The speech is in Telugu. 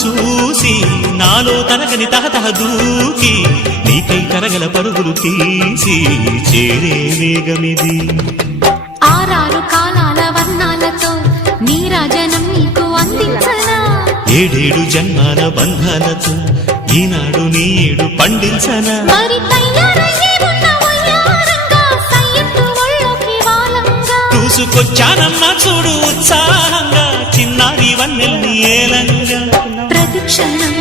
చూసి నాలో తరగని తహతహ దూకి నీకై తరగల పరుగులు తీసి చేరే వేగమిది. ఆరారు కాలాల వర్ణాలతో నీరాజనం నీకు అందించనా, ఏడేడు జన్మాల బంధాలతో ఈనాడు నీడు పండించనా. మరి తయారయ్యే ఉన్న వయ్యారంగా సయ్యత్తు ఒళ్ళోకి వాలంగా చూసుకొచ్చానమ్మా చూడు ఉత్సాహంగా చిన్నారి వన్నెల్ని ఏలంగా. ప్రతిక్షణం